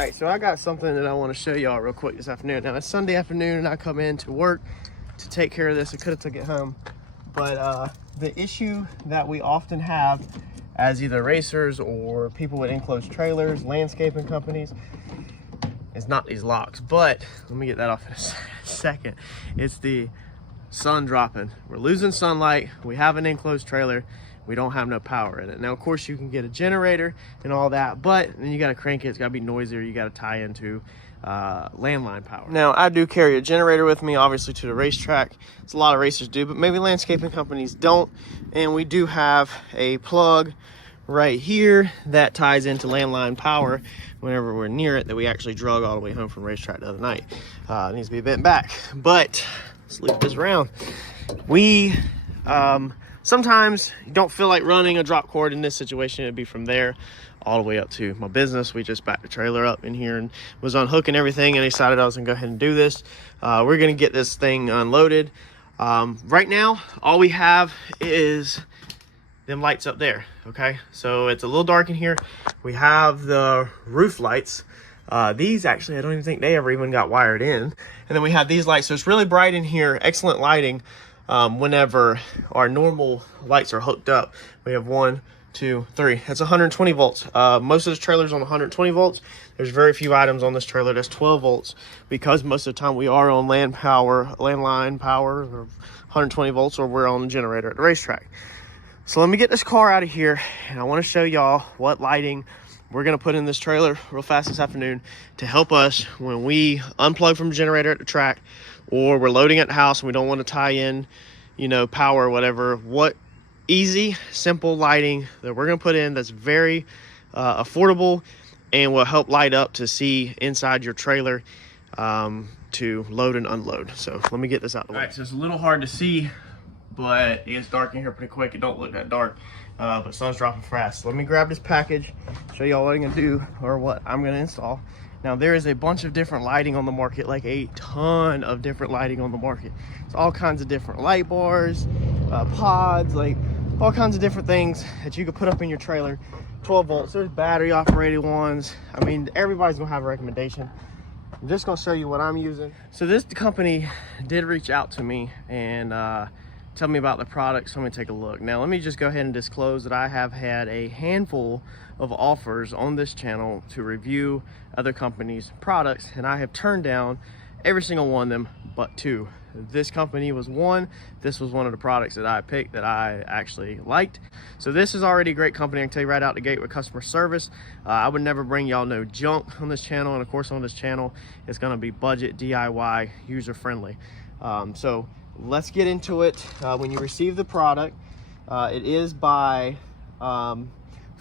right, so I got something that I want to show y'all real quick this afternoon. Now it's Sunday afternoon and I come in to work to take care of this. I could have took it home, but the issue that we often have as either racers or people with enclosed trailers, landscaping companies, is not these locks, but let me get that off in a second. It's the sun dropping. We're losing sunlight. We have an enclosed trailer. We don't have no power in it. Now, of course, you can get a generator and all that, but then you got to crank it. It's got to be noisier. You got to tie into landline power. Now, I do carry a generator with me, obviously, to the racetrack. It's a lot of racers do, but maybe landscaping companies don't. And we do have a plug right here that ties into landline power whenever we're near it, that we actually drug all the way home from racetrack the other night. It needs to be bent back, but let's leave this around. We sometimes you don't feel like running a drop cord. In this situation, it'd be from there all the way up to my business. We just backed the trailer up in here and was unhooking everything and decided I was gonna go ahead and do this. We're gonna get this thing unloaded. Right now, all we have is them lights up there, okay? So it's a little dark in here. We have the roof lights. These actually, I don't even think they ever even got wired in. And then we have these lights. So it's really bright in here, excellent lighting. Whenever our normal lights are hooked up, we have 1, 2, 3. That's 120 volts. Most of this trailer is on 120 volts. There's very few items on this trailer that's 12 volts because most of the time we are on landline power, or 120 volts, or we're on the generator at the racetrack. So let me get this car out of here, and I want to show y'all what lighting we're going to put in this trailer real fast this afternoon to help us when we unplug from the generator at the track, or we're loading at the house and we don't want to tie in, you know, power or whatever. What easy, simple lighting that we're going to put in that's very affordable and will help light up to see inside your trailer to load and unload. So let me get this out the way. All right, so it's a little hard to see, but it gets dark in here pretty quick. It don't look that dark, but sun's dropping fast. So let me grab this package, show y'all what I'm gonna do, or what I'm gonna install. Now, there is a bunch of different lighting on the market, like a ton of different lighting on the market. It's all kinds of different light bars, pods, like all kinds of different things that you could put up in your trailer. 12 volts, there's battery operated ones. I mean, everybody's gonna have a recommendation. I'm just gonna show you what I'm using. So this company did reach out to me and tell me about the product, so let me take a look. Now, let me just go ahead and disclose that I have had a handful of offers on this channel to review other companies' products, and I have turned down every single one of them but 2. This company was one. This was one of the products that I picked that I actually liked. So this is already a great company. I can tell you right out the gate with customer service. I would never bring y'all no junk on this channel, and of course on this channel it's going to be budget, DIY, user friendly. So let's get into it. When you receive the product, it is by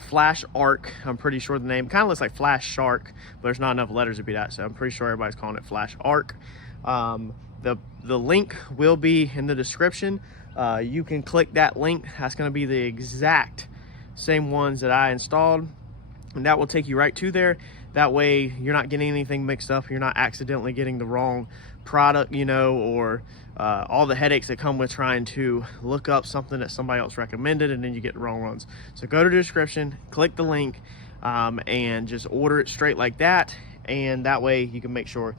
Flashark. I'm pretty sure the name kind of looks like Flashark, but there's not enough letters to be that, so I'm pretty sure everybody's calling it Flashark. The link will be in the description. You can click that link. That's going to be the exact same ones that I installed, and that will take you right to there. That way you're not getting anything mixed up. You're not accidentally getting the wrong product, you know, or all the headaches that come with trying to look up something that somebody else recommended and then you get the wrong ones. So go to the description, click the link, and just order it straight like that, and that way you can make sure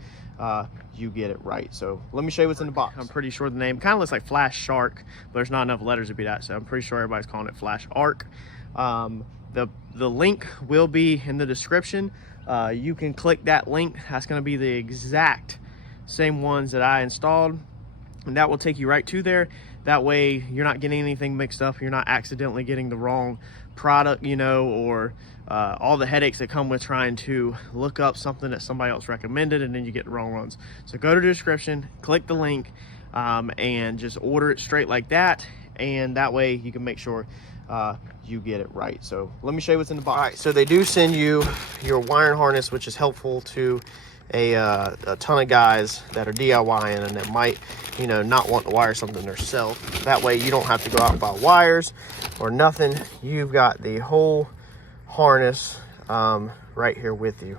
you get it right. So let me show you what's in the box. I'm pretty sure the name kind of looks like Flashark, but there's not enough letters to be that, so I'm pretty sure everybody's calling it Flashark. The link will be in the description. You can click that link. That's going to be the exact same ones that I installed, and that will take you right to there. That way you're not getting anything mixed up. You're not accidentally getting the wrong product, you know, or all the headaches that come with trying to look up something that somebody else recommended and then you get the wrong ones. So go to the description, click the link, and just order it straight like that, and that way you can make sure you get it right. So let me show you what's in the box. All right, so they do send you your wiring harness, which is helpful to a ton of guys that are DIYing and that might, you know, not want to wire something themselves. That way you don't have to go out and buy wires or nothing. You've got the whole harness right here with you.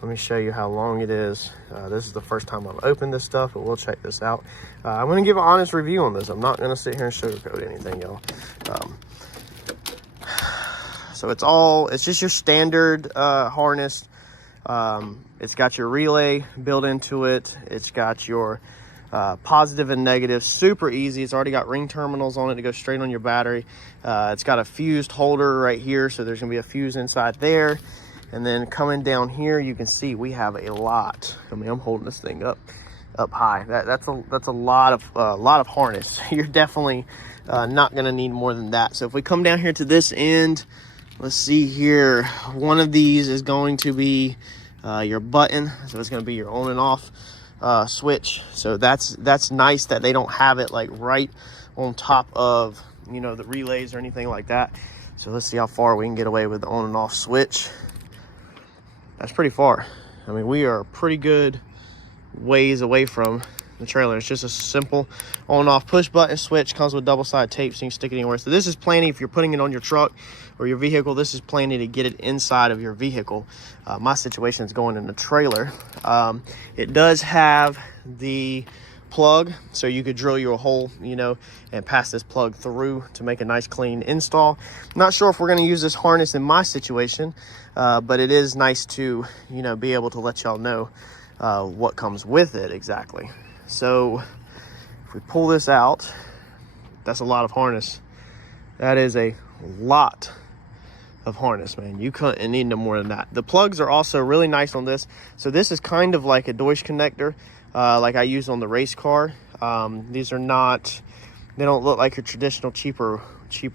Let me show you how long it is. This is the first time I've opened this stuff, but we'll check this out. I'm going to give an honest review on this. I'm not going to sit here and sugarcoat anything, y'all. So it's just your standard harness. It's got your relay built into it. It's got your positive and negative, super easy. It's already got ring terminals on it to go straight on your battery. It's got a fused holder right here, so there's gonna be a fuse inside there. And then coming down here, you can see we have a lot. I mean, I'm holding this thing up high. That's a lot of harness. You're definitely not gonna need more than that. So if we come down here to this end, let's see here. One of these is going to be your button, so it's gonna be your on and off switch. So that's nice that they don't have it like right on top of, you know, the relays or anything like that. So let's see how far we can get away with the on and off switch. That's pretty far. I mean, we are pretty good ways away from the trailer. It's just a simple on and off push button switch. Comes with double-sided tape so you can stick it anywhere. So this is plenty if you're putting it on your truck or your vehicle. This is plenty to get it inside of your vehicle. My situation is going in the trailer. It does have the plug, so you could drill you a hole, you know, and pass this plug through to make a nice clean install. Not sure if we're going to use this harness in my situation, but it is nice to, you know, be able to let y'all know what comes with it exactly. So if we pull this out, that's a lot of harness. That is a lot of harness, man. You couldn't need no more than that. The plugs are also really nice on this. So this is kind of like a Deutsch connector, like I use on the race car. These are not, they don't look like your traditional cheaper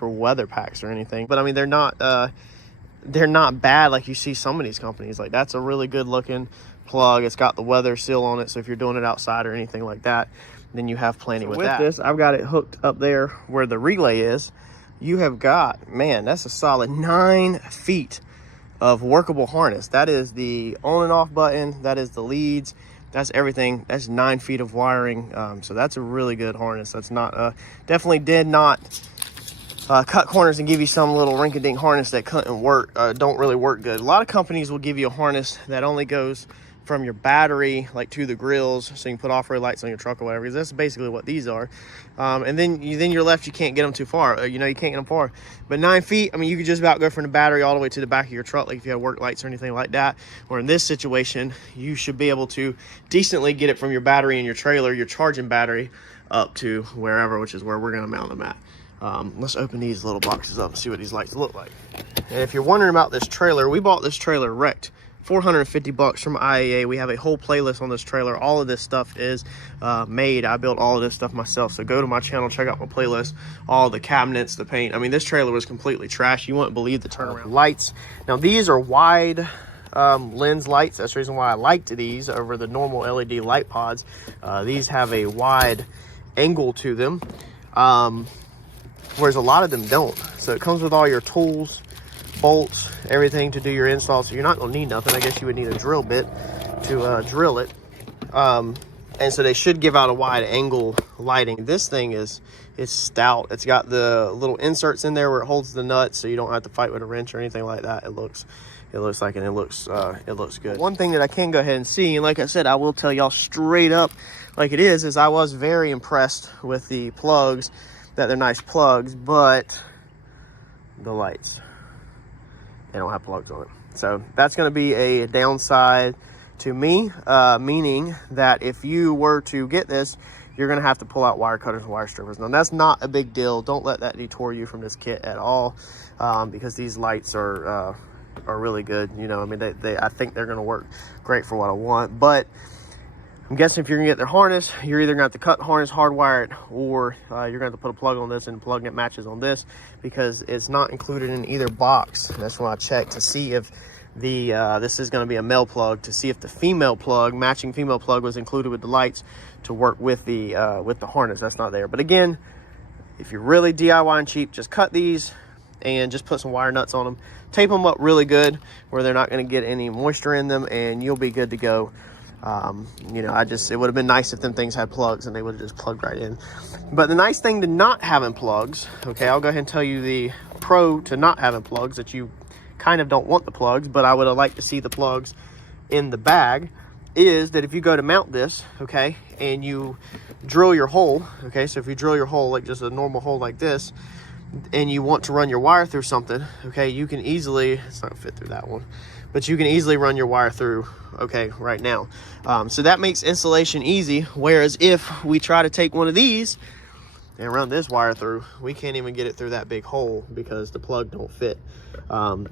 weather packs or anything, but I mean, they're not bad like you see some of these companies. Like, that's a really good looking plug. It's got the weather seal on it, so if you're doing it outside or anything like that, then you have plenty. So with that. This, I've got it hooked up there where the relay is. You have got, man, that's a solid 9 feet of workable harness. That is the on and off button, that is the leads, that's everything. That's 9 feet of wiring. So that's a really good harness. That's not definitely did not cut corners and give you some little rink-a-dink harness that couldn't work, don't really work good. A lot of companies will give you a harness that only goes from your battery like to the grills, so you can put off-road lights on your truck or whatever, because that's basically what these are. And then you're left, you can't get them too far. You know, you can't get them far. But 9 feet, I mean, you could just about go from the battery all the way to the back of your truck, like if you had work lights or anything like that. Or in this situation, you should be able to decently get it from your battery in your trailer, your charging battery, up to wherever, which is where we're going to mount them at. Let's open these little boxes up and see what these lights look like. And if you're wondering about this trailer, we bought this trailer wrecked. $450 from IAA. We have a whole playlist on this trailer. All of this stuff is made. I built all of this stuff myself. So go to my channel, check out my playlist, all the cabinets, the paint. I mean, this trailer was completely trash. You wouldn't believe the turnaround. Lights. Now, these are wide lens lights. That's the reason why I liked these over the normal LED light pods. These have a wide angle to them, whereas a lot of them don't. So it comes with all your tools, bolts, everything to do your install. So you're not gonna need nothing. I guess you would need a drill bit to drill it. And so they should give out a wide angle lighting. This thing is stout. It's got the little inserts in there where it holds the nuts, so you don't have to fight with a wrench or anything like that. It looks like, and it looks good. One thing that I can go ahead and see, and like I said, I will tell y'all straight up like it is I was very impressed with the plugs, that they're nice plugs, but the lights, they don't have plugs on it. So that's going to be a downside to me, meaning that if you were to get this, you're going to have to pull out wire cutters and wire strippers. Now, that's not a big deal. Don't let that detour you from this kit at all, because these lights are really good. You know, I mean, I think they're going to work great for what I want. But I'm guessing if you're going to get their harness, you're either going to have to cut the harness, hardwire it, or you're going to have to put a plug on this and plug that matches on this, because it's not included in either box. And that's when I checked to see if the this is going to be a male plug, to see if the female plug, matching female plug, was included with the lights to work with the harness. That's not there. But again, if you're really DIY and cheap, just cut these and just put some wire nuts on them, tape them up really good where they're not going to get any moisture in them, and you'll be good to go. You know, it would have been nice if them things had plugs and they would have just plugged right in. But the nice thing to not having plugs, okay, I'll go ahead and tell you the pro to not having plugs, that you kind of don't want the plugs, but I would have liked to see the plugs in the bag, is that if you go to mount this, okay, and you drill your hole, okay, so if you drill your hole like just a normal hole like this, and you want to run your wire through something, okay, you can easily, it's not gonna fit through that one, but you can easily run your wire through, okay, right now. So that makes installation easy, whereas if we try to take one of these and run this wire through, we can't even get it through that big hole because the plug don't fit.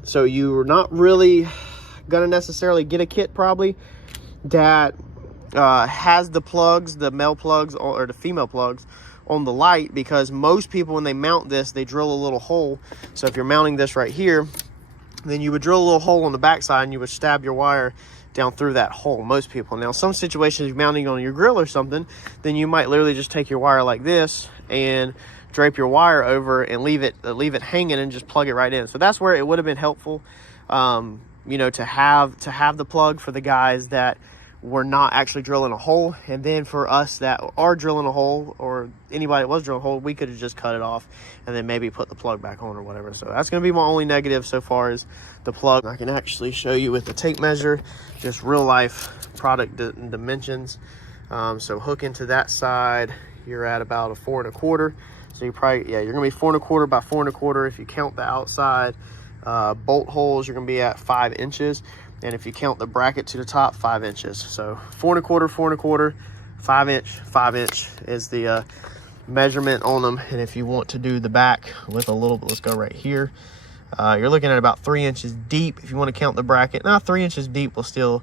So you're not really gonna necessarily get a kit probably that has the plugs, the male plugs or the female plugs on the light, because most people, when they mount this, they drill a little hole. So if you're mounting this right here, then you would drill a little hole on the backside and you would stab your wire down through that hole, most people. Now, some situations, you're mounting on your grill or something, then you might literally just take your wire like this and drape your wire over and leave it hanging and just plug it right in. So that's where it would have been helpful, you know, to have the plug for the guys that were not actually drilling a hole. And then for us that are drilling a hole, or anybody that was drilling a hole, we could have just cut it off and then maybe put the plug back on or whatever. So that's going to be my only negative so far, is the plug. I can actually show you with the tape measure, just real life product dimensions. So hook into that side, you're at about a 4 1/4. So you probably, yeah, you're gonna be 4 1/4 by 4 1/4. If you count the outside bolt holes, you're gonna be at 5 inches. And if you count the bracket to the top, 5 inches. So 4 1/4, 4 1/4, 5 inch is the measurement on them. And if you want to do the back with a little bit, let's go right here. You're looking at about 3 inches deep. If you want to count the bracket, now 3 inches deep will still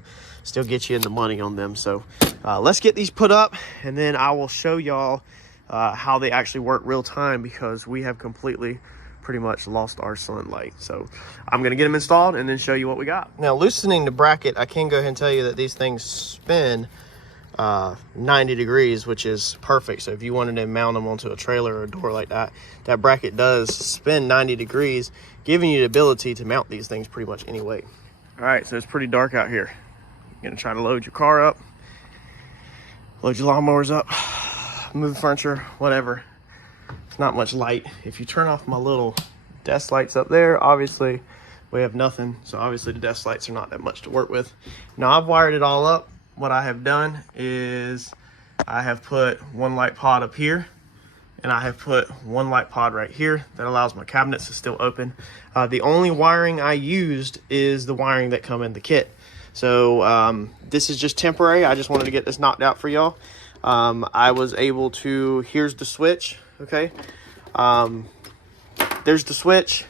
get you in the money on them. So let's get these put up, and then I will show y'all how they actually work real time, because we have completely pretty much lost our sunlight. So I'm gonna get them installed and then show you what we got. Now, loosening the bracket, I can go ahead and tell you that these things spin 90 degrees, which is perfect. So if you wanted to mount them onto a trailer or a door like that, that bracket does spin 90 degrees, giving you the ability to mount these things pretty much any way. All right, so it's pretty dark out here. You're gonna try to load your car up, load your lawnmowers up, move the furniture, whatever. It's not much light. If you turn off my little desk lights up there, obviously we have nothing. So obviously the desk lights are not that much to work with. Now I've wired it all up. What I have done is I have put one light pod up here, and I have put one light pod right here that allows my cabinets to still open. The only wiring I used is the wiring that come in the kit. So this is just temporary. I just wanted to get this knocked out for y'all. I was able to, here's the switch, okay? There's the switch.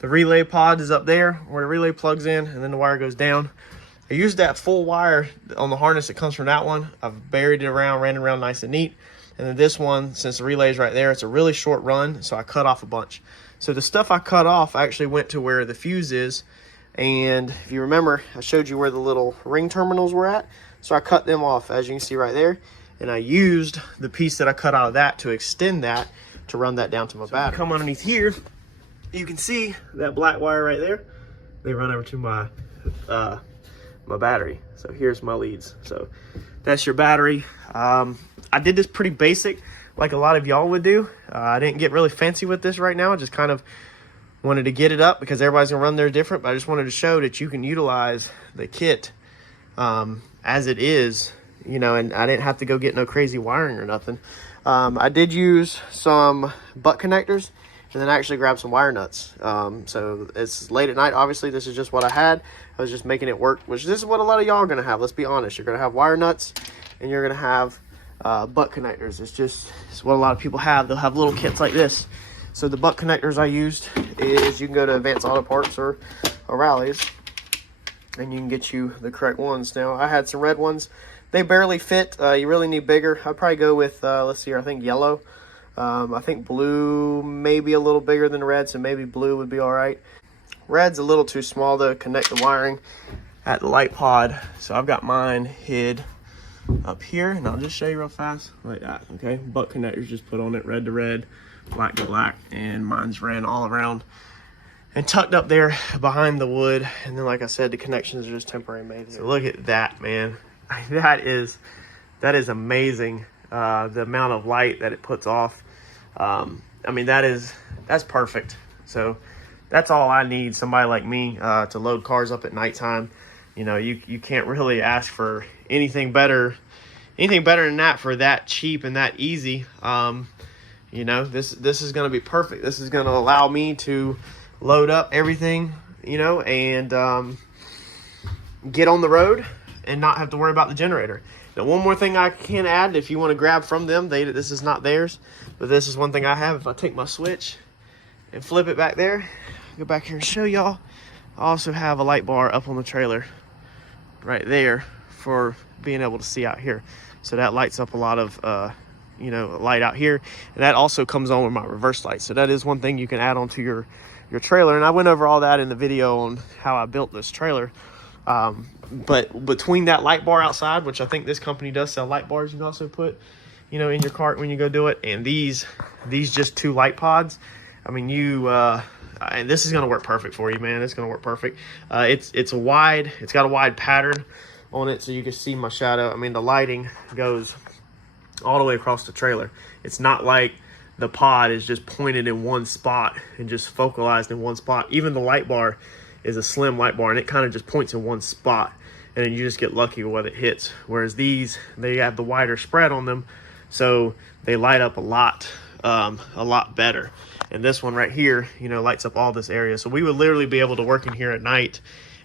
The relay pod is up there where the relay plugs in, and then the wire goes down. I used that full wire on the harness that comes from that one. I've buried it around, ran it around nice and neat. And then this one, since the relay is right there, it's a really short run, so I cut off a bunch. So the stuff I cut off actually went to where the fuse is. And if you remember, I showed you where the little ring terminals were at. So I cut them off, as you can see right there. And I used the piece that I cut out of that to extend that, to run that down to my battery. Come underneath here, you can see that black wire right there. They run over to my my battery. So here's my leads. So that's your battery. I did this pretty basic, like a lot of y'all would do. I didn't get really fancy with this right now. I just kind of wanted to get it up because everybody's gonna run theirs different, but I just wanted to show that you can utilize the kit as it is, you know, and I didn't have to go get no crazy wiring or nothing. I did use some butt connectors, and then I actually grabbed some wire nuts. So it's late at night, obviously this is just what I had. I was just making it work, which this is what a lot of y'all are gonna have, let's be honest. You're gonna have wire nuts, and you're gonna have butt connectors. It's what a lot of people have. They'll have little kits like this. So the butt connectors I used is, you can go to Advanced Auto Parts or O'Reilly's, and you can get you the correct ones. Now I had some red ones. They barely fit. You really need bigger. I'd probably go with, let's see here, I think yellow. I think blue may be a little bigger than red, so maybe blue would be all right. Red's a little too small to connect the wiring at the light pod. So I've got mine hid up here, and I'll just show you real fast like that, okay? Butt connectors just put on it, red to red, black to black, and mine's ran all around and tucked up there behind the wood. And then, like I said, the connections are just temporary made here. So look at that, man. That is amazing. The amount of light that it puts off. I mean, that's perfect. So that's all I need. Somebody like me to load cars up at nighttime. You know, you can't really ask for anything better than that for that cheap and that easy. You know, this is going to be perfect. This is going to allow me to load up everything, you know, and get on the road and not have to worry about the generator. Now, one more thing I can add, if you want to grab from them, this is not theirs, but this is one thing I have. If I take my switch and flip it back there, go back here and show y'all, I also have a light bar up on the trailer right there for being able to see out here. So that lights up a lot of, you know, light out here. And that also comes on with my reverse light. So that is one thing you can add onto your trailer. And I went over all that in the video on how I built this trailer. But between that light bar outside, which I think this company does sell light bars, you can also put, you know, in your cart when you go do it, and these just 2 light pods, I mean, and this is going to work perfect for you, man. It's going to work perfect. It's got a wide pattern on it, so you can see my shadow. I mean, the lighting goes all the way across the trailer. It's not like the pod is just pointed in one spot and just focalized in one spot. Even the light bar is a slim light bar, and it kind of just points in one spot, and then you just get lucky with what it hits. Whereas these, they have the wider spread on them, so they light up a lot better. And this one right here, you know, lights up all this area. So we would literally be able to work in here at night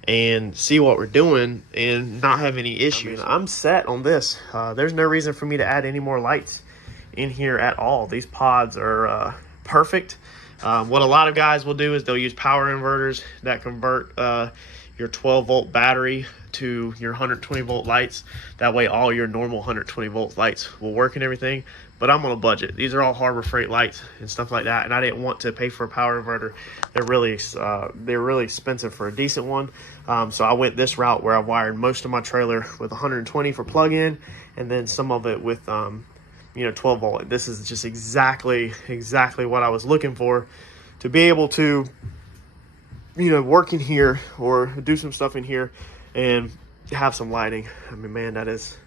and see what we're doing and not have any issues. I'm set on this. There's no reason for me to add any more lights in here at all. These pods are perfect. What a lot of guys will do is they'll use power inverters that convert your 12-volt battery to your 120-volt lights. That way all your normal 120-volt lights will work and everything. But I'm on a budget. These are all Harbor Freight lights and stuff like that, and I didn't want to pay for a power inverter. They're really expensive for a decent one. So I went this route where I wired most of my trailer with 120 for plug-in, and then some of it with you know, 12 volt. This is just exactly what I was looking for, to be able to, you know, work in here or do some stuff in here and have some lighting. I mean, man, that's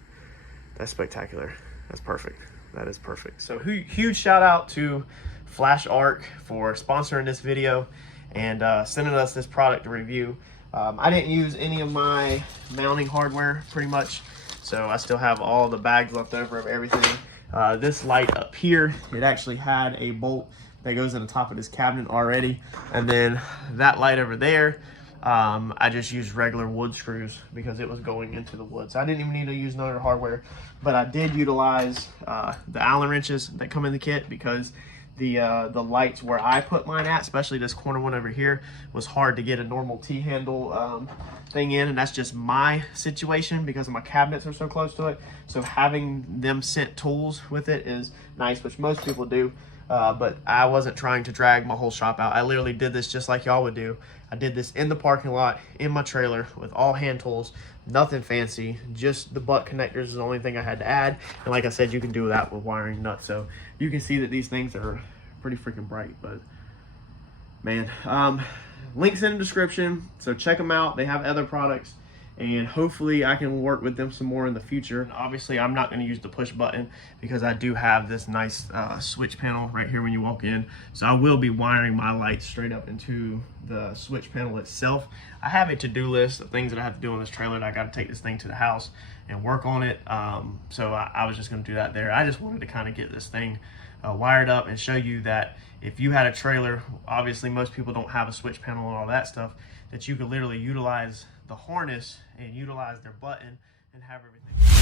spectacular. That's perfect. That is perfect. So huge shout out to Flashark for sponsoring this video and sending us this product to review. I didn't use any of my mounting hardware pretty much, so I still have all the bags left over of everything. This light up here, it actually had a bolt that goes in the top of this cabinet already, and then that light over there, I just used regular wood screws because it was going into the wood. So I didn't even need to use no other hardware, but I did utilize the Allen wrenches that come in the kit, because the lights where I put mine at, especially this corner one over here, was hard to get a normal T-handle thing in, and that's just my situation because my cabinets are so close to it. So having them sent tools with it is nice, which most people do. But I wasn't trying to drag my whole shop out. I literally did this just like y'all would do. I did this in the parking lot, in my trailer, with all hand tools, nothing fancy, just the butt connectors is the only thing I had to add. And like I said, you can do that with wiring nuts. So you can see that these things are pretty freaking bright, but man, links in the description, so check them out. They have other products, and hopefully I can work with them some more in the future. And obviously I'm not going to use the push button because I do have this nice switch panel right here when you walk in, so I will be wiring my lights straight up into the switch panel itself. I have a to-do list of things that I have to do on this trailer, and I got to take this thing to the house and work on it. So I was just going to do that there. I just wanted to kind of get this thing wired up and show you that if you had a trailer, obviously most people don't have a switch panel and all that stuff, that you could literally utilize the harness and utilize their button and have everything.